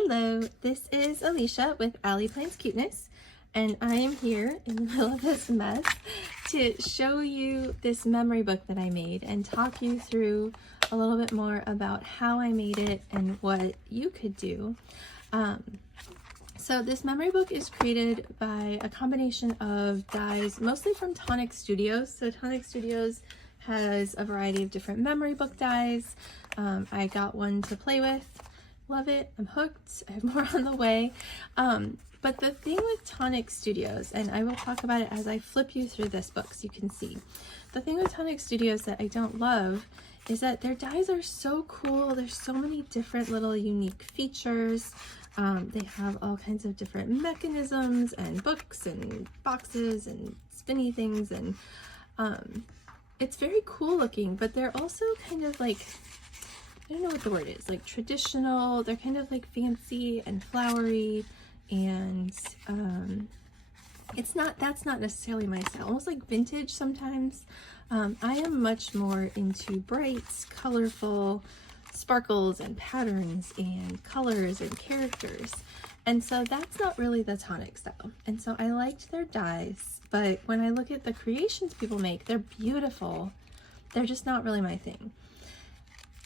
Hello, this is Alicia with Ali.plans Cuteness, and I am here in the middle of this mess to show you this memory book that I made and talk you through a little bit more about how I made it and what you could do. So this memory book is created by a combination of dies, mostly from Tonic Studios. So Tonic Studios has a variety of different memory book dies. I got one to play with. Love it. I'm hooked. I have more on the way. But the thing with Tonic Studios, and I will talk about it as I flip you through this book so you can see. The thing with Tonic Studios that I don't love is that their dies are so cool. There's so many different little unique features. They have all kinds of different mechanisms and books and boxes and spinny things, and it's very cool looking, but they're also kind of like, I don't know what the word is, like traditional. They're kind of like fancy and flowery, and that's not necessarily my style. Almost like vintage sometimes. I am much more into brights, colorful sparkles and patterns and colors and characters, and so that's not really the Tonic style. And so I liked their dies, but when I look at the creations people make, they're beautiful. They're just not really my thing.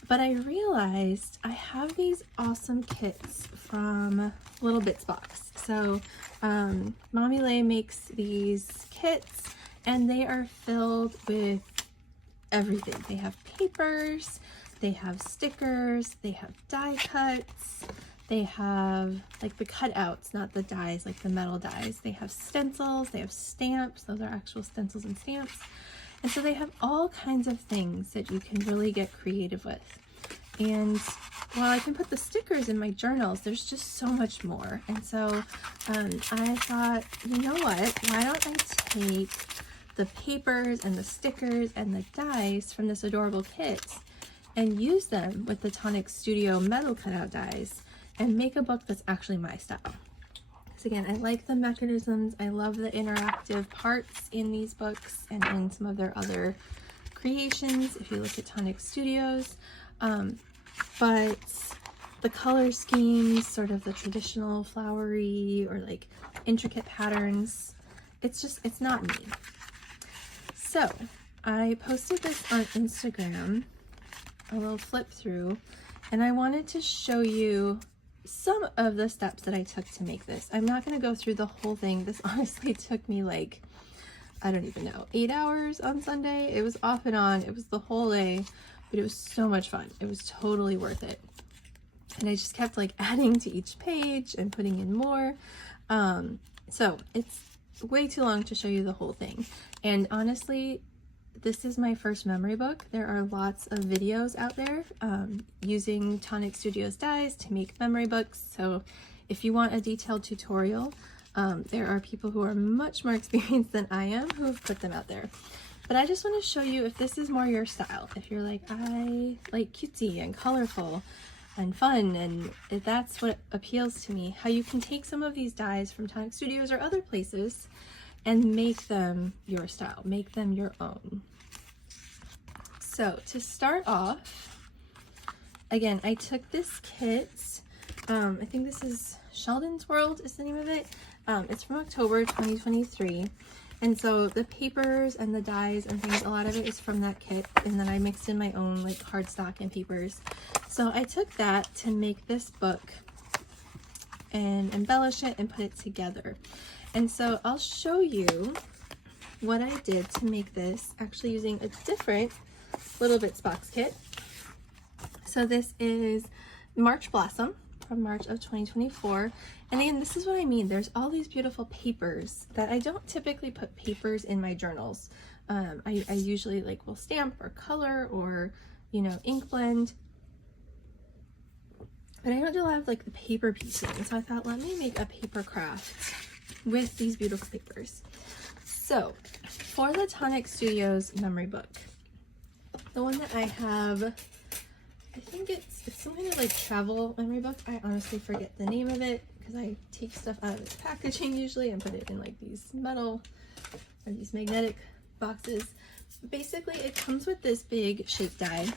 But I realized I have these awesome kits from Little Bits Box. So Mommy Lay makes these kits, and they are filled with everything. They have papers, they have stickers, they have die cuts, they have like the cutouts, not the dies, like the metal dies. They have stencils, they have stamps. Those are actual stencils and stamps. And so they have all kinds of things that you can really get creative with. And while I can put the stickers in my journals, there's just so much more. And so I thought, you know what, why don't I take the papers and the stickers and the dies from this adorable kit and use them with the Tonic Studio metal cutout dies and make a book that's actually my style. So again, I like the mechanisms. I love the interactive parts in these books and in some of their other creations, if you look at Tonic Studios. But the color schemes, sort of the traditional flowery or like intricate patterns, it's not me. So I posted this on Instagram, a little flip through, and I wanted to show you some of the steps that I took to make this. I'm not going to go through the whole thing. This honestly took me like, I don't even know, 8 hours on Sunday. It was off and on. It was the whole day, but it was so much fun. It was totally worth it. And I just kept like adding to each page and putting in more. So it's way too long to show you the whole thing. And honestly, this is my first memory book. There are lots of videos out there using Tonic Studios dies to make memory books. So if you want a detailed tutorial, there are people who are much more experienced than I am who have put them out there. But I just want to show you if this is more your style. If you're like, I like cutesy and colorful and fun, and if that's what appeals to me, how you can take some of these dies from Tonic Studios or other places and make them your style, make them your own. So to start off, again, I took this kit. I think this is Sheldon's World is the name of it. It's from October 2023. And so the papers and the dies and things, a lot of it is from that kit. And then I mixed in my own like cardstock and papers. So I took that to make this book and embellish it and put it together. And so I'll show you what I did to make this, actually using a different Little Bits Box kit. So this is March Blossom from March of 2024. And again, this is what I mean. There's all these beautiful papers that I don't typically put papers in my journals. I usually like will stamp or color or, you know, ink blend. But I don't do a lot of like the paper piecing. So I thought, let me make a paper craft with these beautiful papers. So for the Tonic Studios memory book, the one that I have, I think it's some kind of like travel memory book. I honestly forget the name of it because I take stuff out of its packaging usually and put it in like these metal or these magnetic boxes. Basically, it comes with this big shape die,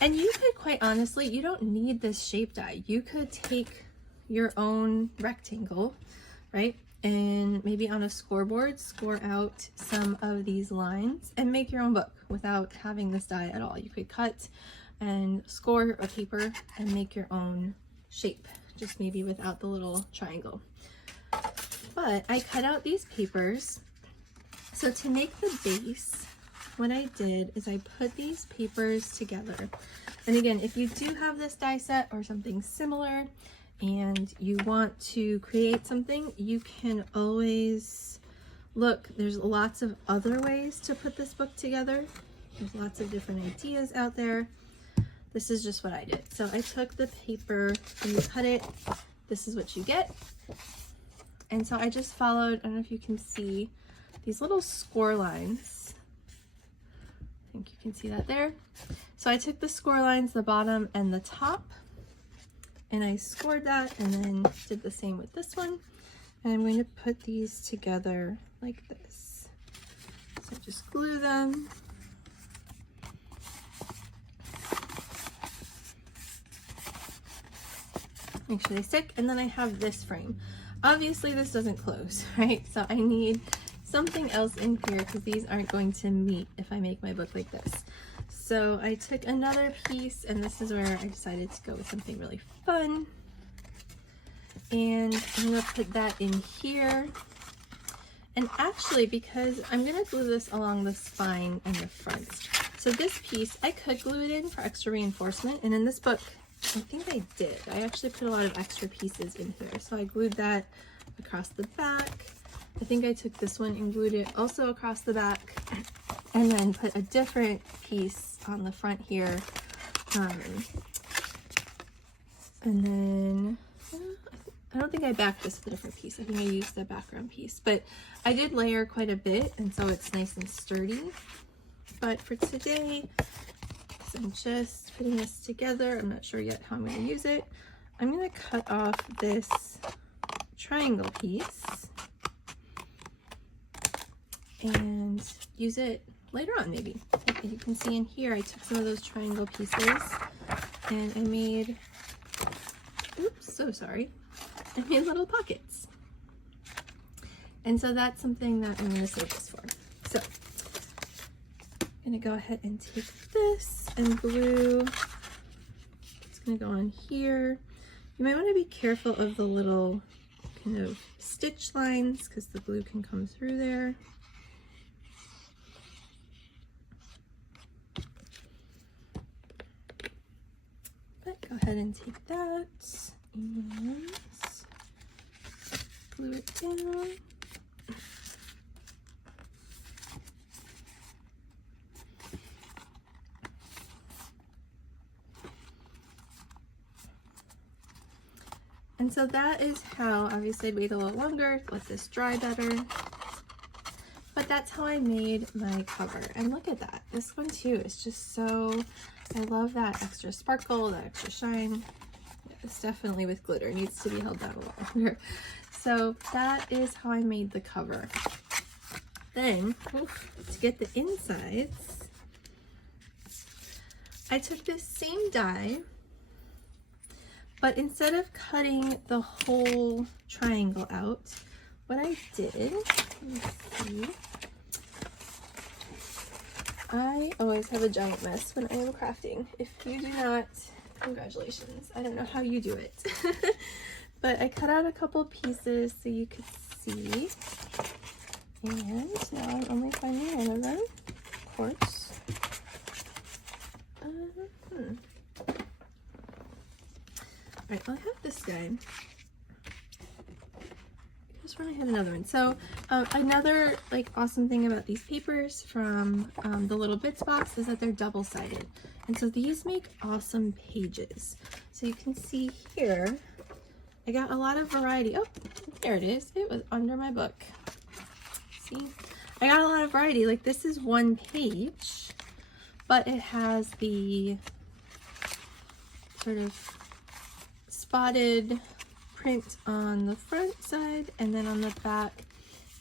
and you could, quite honestly, you don't need this shape die. You could take your own rectangle, right? And maybe on a scoreboard, score out some of these lines and make your own book without having this die at all. You could cut and score a paper and make your own shape, just maybe without the little triangle. But I cut out these papers. So to make the base, what I did is I put these papers together. And again, if you do have this die set or something similar and you want to create something, you can always look. There's lots of other ways to put this book together. There's lots of different ideas out there. This is just what I did. So I took the paper and you cut it. This is what you get. And so I just followed, I don't know if you can see, these little score lines. I think you can see that there. So I took the score lines, the bottom and the top, and I scored that and then did the same with this one. And I'm going to put these together like this. So just glue them. Make sure they stick, and then I have this frame. Obviously this doesn't close, right? So I need something else in here because these aren't going to meet if I make my book like this. So I took another piece, and this is where I decided to go with something really fun. And I'm gonna put that in here. And actually, because I'm gonna glue this along the spine and the front. So this piece, I could glue it in for extra reinforcement, and in this book, I think I did. I actually put a lot of extra pieces in here. So I glued that across the back. I think I took this one and glued it also across the back, and then put a different piece on the front here. And then, I don't think I backed this with a different piece. I think I used the background piece, but I did layer quite a bit, and so it's nice and sturdy. But for today, I'm just putting this together. I'm not sure yet how I'm going to use it. I'm going to cut off this triangle piece and use it later on maybe. You can see in here I took some of those triangle pieces and I made, oops, so sorry, I made little pockets. And so that's something that I'm going to save this for. So I'm going to go ahead and take this and glue. It's going to go on here. You might want to be careful of the little kind of stitch lines because the glue can come through there. But go ahead and take that and glue it down. And so that is how, obviously I'd wait a little longer, let this dry better. But that's how I made my cover. And look at that. This one too is just so, I love that extra sparkle, that extra shine. It's definitely with glitter, it needs to be held down a lot longer. So that is how I made the cover. Then, to get the insides, I took this same die, but instead of cutting the whole triangle out, what I did, let me see, I always have a giant mess when I am crafting. If you do not, congratulations. I don't know how you do it. But I cut out a couple pieces so you could see. And now I'm only finding one of them, of course. Alright, well, I have this guy. Here's where I have another one. So another like awesome thing about these papers from the Little Bits box is that they're double-sided. And so these make awesome pages. So you can see here, I got a lot of variety. Oh, there it is. It was under my book. See? I got a lot of variety. Like this is one page, but it has the sort of spotted print on the front side, and then on the back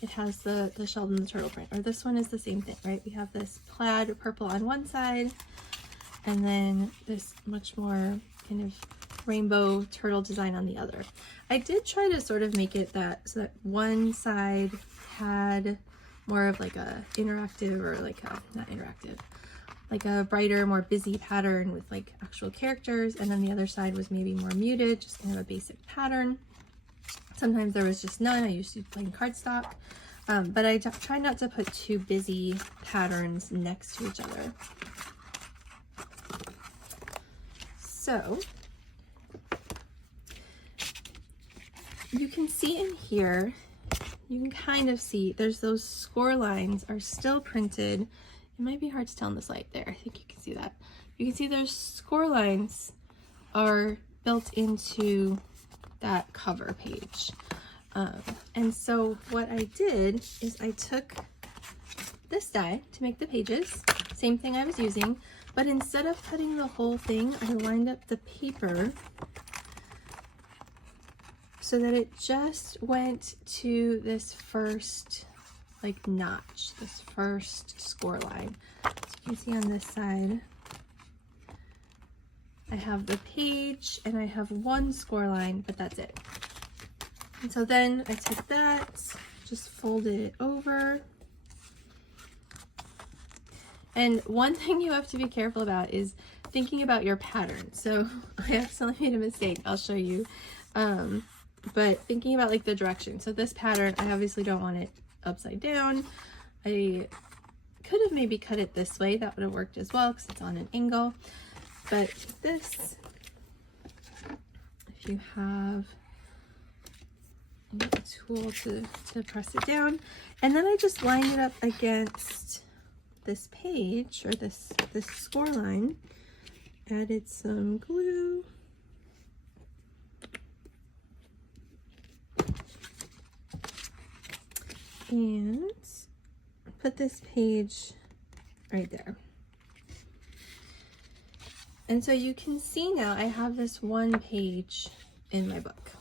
it has the Sheldon the Turtle print. Or this one is the same thing, right? We have this plaid purple on one side, and then this much more kind of rainbow turtle design on the other. I did try to sort of make it so that one side had more of like a interactive, or like a, not interactive, like a brighter, more busy pattern with like actual characters, and then the other side was maybe more muted, just kind of a basic pattern. Sometimes there was just none. I used to use plain cardstock, but I try not to put two busy patterns next to each other. So you can see in here, you can kind of see there's those score lines are still printed. It might be hard to tell in this light there. I think you can see that. You can see those score lines are built into that cover page. And so what I did is I took this die to make the pages, same thing I was using, but instead of cutting the whole thing, I lined up the paper so that it just went to this first like notch, this first score line. So you can see on this side, I have the page and I have one score line, but that's it. And so then I took that, just folded it over. And one thing you have to be careful about is thinking about your pattern. So I accidentally made a mistake, I'll show you. But thinking about like the direction. So this pattern, I obviously don't want it upside down. I could have maybe cut it this way, that would have worked as well because it's on an angle. But this, if you have a tool to press it down, and then I just line it up against this page, or this score line, added some glue, and put this page right there. And so you can see now I have this one page in my book.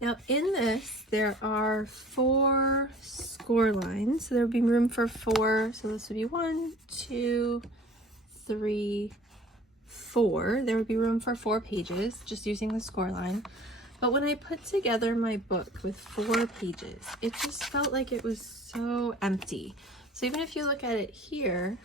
Now in this, there are 4 score lines. So there would be room for 4. So this would be 1, 2, 3, 4. There would be room for 4 pages, just using the score line. But when I put together my book with 4 pages, it just felt like it was so empty. So even if you look at it here,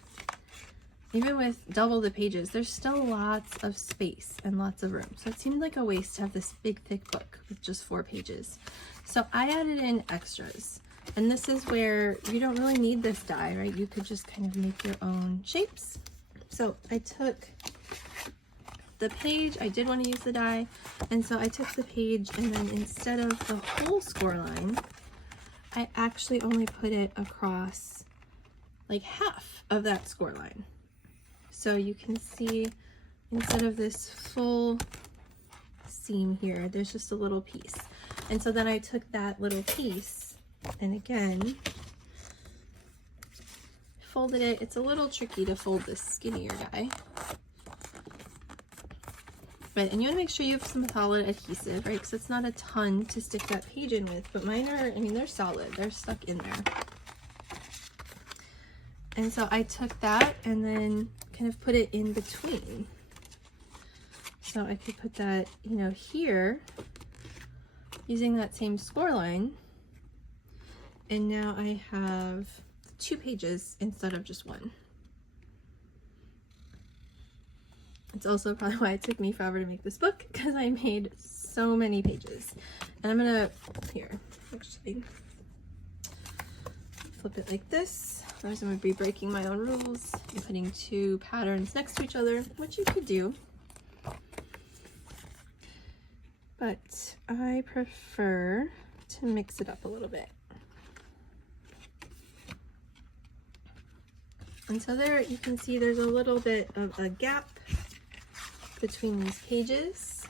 even with double the pages, there's still lots of space and lots of room. So it seemed like a waste to have this big thick book with just 4 pages. So I added in extras. And this is where you don't really need this die, right? You could just kind of make your own shapes. So I took the page, I did want to use the die, and so I took the page, and then instead of the whole score line, I actually only put it across like half of that score line. So you can see instead of this full seam here, there's just a little piece. And so then I took that little piece and again folded it. It's a little tricky to fold this skinnier die. And you want to make sure you have some solid adhesive, right? Because it's not a ton to stick that page in with, but mine are, I mean, they're solid. They're stuck in there. And so I took that and then kind of put it in between. So I could put that, you know, here using that same score line. And now I have 2 pages instead of just 1. It's also probably why it took me forever to make this book, because I made so many pages. And I'm gonna, here, actually, flip it like this. Otherwise I'm gonna be breaking my own rules and putting 2 patterns next to each other, which you could do. But I prefer to mix it up a little bit. And so there you can see there's a little bit of a gap between these pages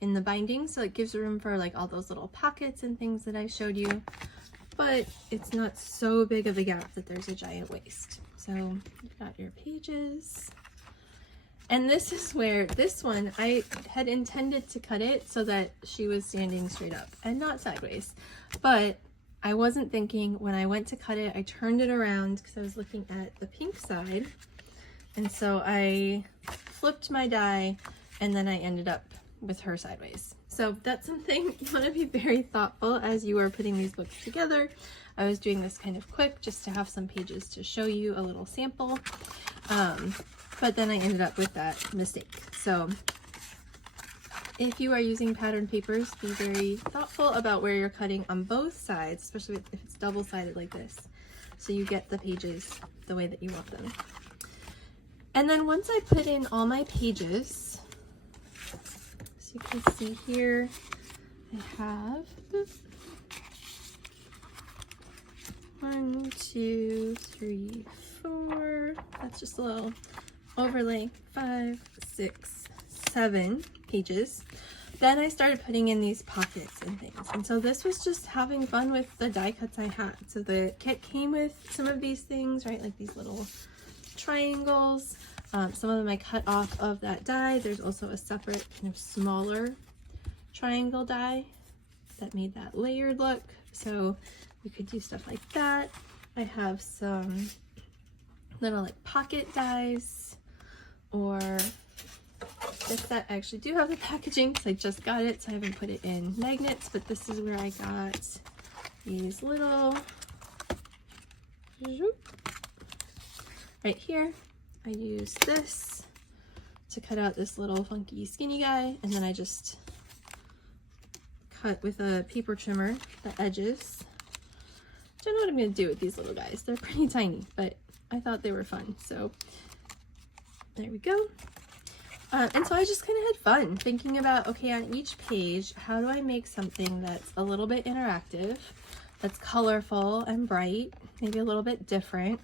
in the binding, so it gives room for like all those little pockets and things that I showed you, but it's not so big of a gap that there's a giant waste. So you've got your pages, and this is where this one I had intended to cut it so that she was standing straight up and not sideways, but I wasn't thinking when I went to cut it. I turned it around because I was looking at the pink side, And so I flipped my die and then I ended up with her sideways. So that's something you want to be very thoughtful as you are putting these books together. I was doing this kind of quick just to have some pages to show you a little sample. But then I ended up with that mistake. So if you are using pattern papers, be very thoughtful about where you're cutting on both sides, especially if it's double-sided like this, so you get the pages the way that you want them. And then once I put in all my pages, so you can see here, I have 1, 2, 3, 4, that's just a little overlay, 5, 6, 7 pages. Then I started putting in these pockets and things. And so this was just having fun with the die cuts I had. So the kit came with some of these things, right? Like these little triangles. Some of them I cut off of that die. There's also a separate kind of smaller triangle die that made that layered look. So you could do stuff like that. I have some little like pocket dies, or this set I actually do have the packaging because I just got it, so I haven't put it in magnets, but this is where I got these little, right here. I used this to cut out this little funky skinny guy, and then I just cut with a paper trimmer the edges. Don't know what I'm going to do with these little guys. They're pretty tiny, but I thought they were fun, so there we go. And so I just kind of had fun thinking about, okay, on each page, how do I make something that's a little bit interactive, that's colorful and bright, maybe a little bit different,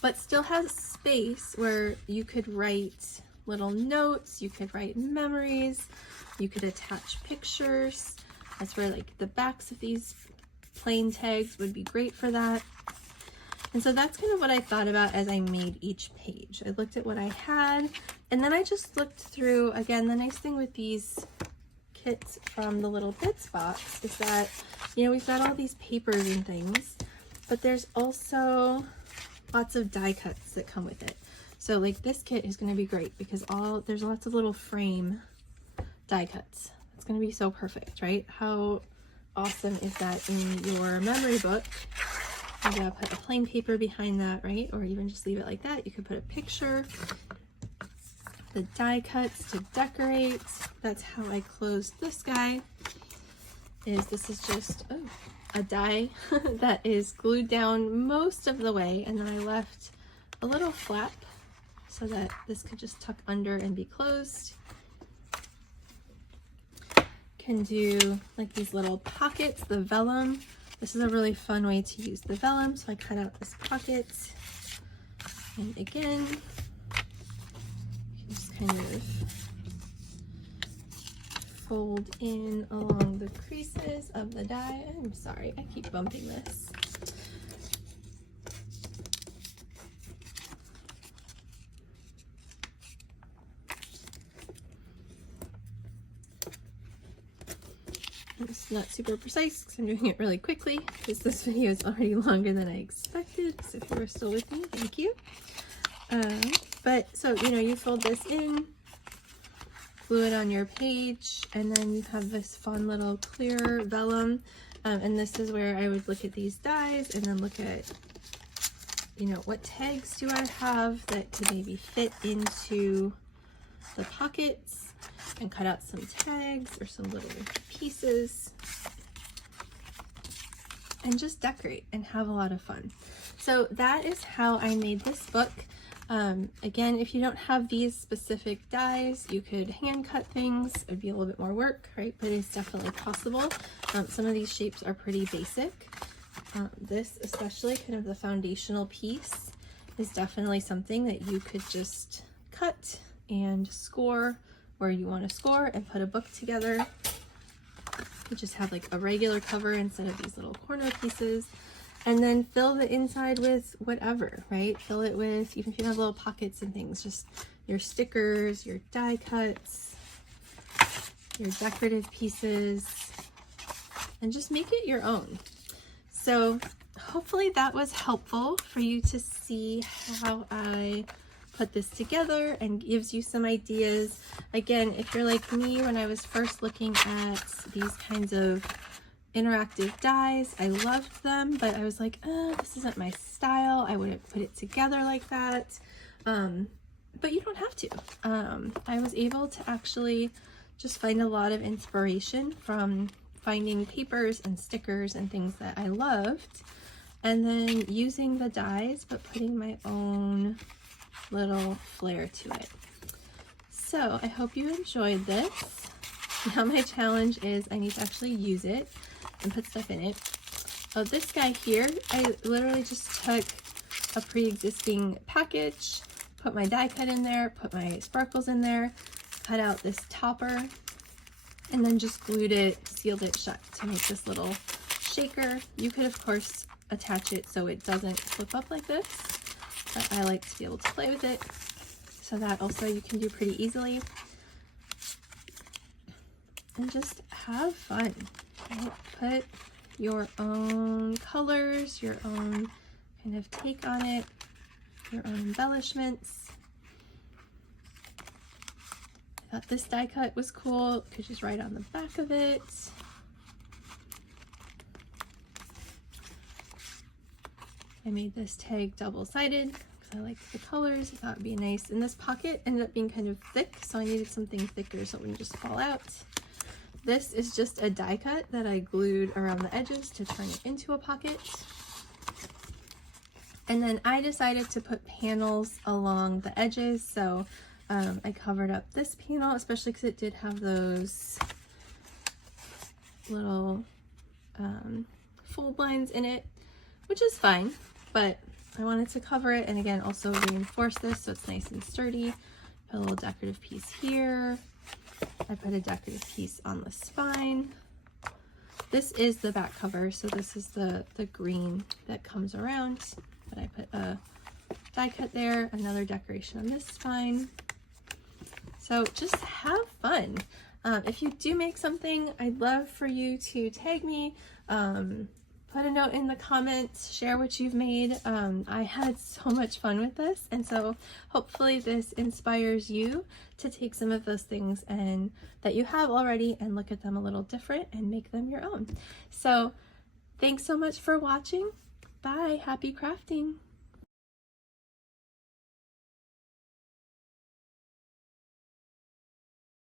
but still has space where you could write little notes, you could write memories, you could attach pictures. That's where like the backs of these plain tags would be great for that. And so that's kind of what I thought about as I made each page. I looked at what I had, and then I just looked through. Again, the nice thing with these kits from the Little Bits box is that, you know, we've got all these papers and things, but there's also lots of die cuts that come with it. So like this kit is going to be great because there's lots of little frame die cuts. It's going to be so perfect, right? How awesome is that in your memory book? You gotta put a plain paper behind that, right? Or even just leave it like that. You could put a picture, the die cuts to decorate. That's how I closed this guy. This is just a die that is glued down most of the way, and then I left a little flap so that this could just tuck under and be closed. Can do like these little pockets, the vellum. This is a really fun way to use the vellum. So I cut out this pocket, and again, just kind of fold in along the creases of the die. I'm sorry, I keep bumping this. It's not super precise because I'm doing it really quickly because this video is already longer than I expected. So if you were still with me, thank you. But so, you know, you fold this in, glue it on your page, and then you have this fun little clear vellum. And this is where I would look at these dies and then look at, you know, what tags do I have that could maybe fit into the pockets, and cut out some tags or some little pieces and just decorate and have a lot of fun. So that is how I made this book. Again, if you don't have these specific dies, you could hand cut things. It would be a little bit more work, right? But it's definitely possible. Some of these shapes are pretty basic. This, especially kind of the foundational piece, is definitely something that you could just cut and score where you want to score and put a book together. You just have like a regular cover instead of these little corner pieces, and then fill the inside with whatever, right? Fill it with, even if you have little pockets and things, just your stickers, your die cuts, your decorative pieces, and just make it your own. So hopefully that was helpful for you to see how I put this together and gives you some ideas. Again, if you're like me, when I was first looking at these kinds of interactive dies, I loved them, but I was like, this isn't my style. I wouldn't put it together like that. But you don't have to. I was able to actually just find a lot of inspiration from finding papers and stickers and things that I loved, and then using the dies but putting my own little flair to it. So I hope you enjoyed this. Now my challenge is I need to actually use it and put stuff in it. Oh, this guy here, I literally just took a pre-existing package, put my die cut in there, put my sparkles in there, cut out this topper, and then just glued it, sealed it shut to make this little shaker. You could of course attach it so it doesn't flip up like this, but I like to be able to play with it. So that also you can do pretty easily. And just have fun. Right? Put your own colors, your own kind of take on it, your own embellishments. I thought this die cut was cool because just write on the back of it. I made this tag double-sided because I liked the colors. I thought it'd be nice. And this pocket ended up being kind of thick, so I needed something thicker so it wouldn't just fall out. This is just a die cut that I glued around the edges to turn it into a pocket. And then I decided to put panels along the edges, so I covered up this panel, especially because it did have those little fold lines in it, which is fine, but I wanted to cover it and again also reinforce this so it's nice and sturdy. Put a little decorative piece here. I put a decorative piece on the spine. This is the back cover, so this is the green that comes around, but I put a die cut there, another decoration on this spine. So just have fun. If you do make something, I'd love for you to tag me, put a note in the comments, share what you've made. I had so much fun with this, and so hopefully this inspires you to take some of those things and that you have already and look at them a little different and make them your own. So thanks so much for watching. Bye. Happy crafting.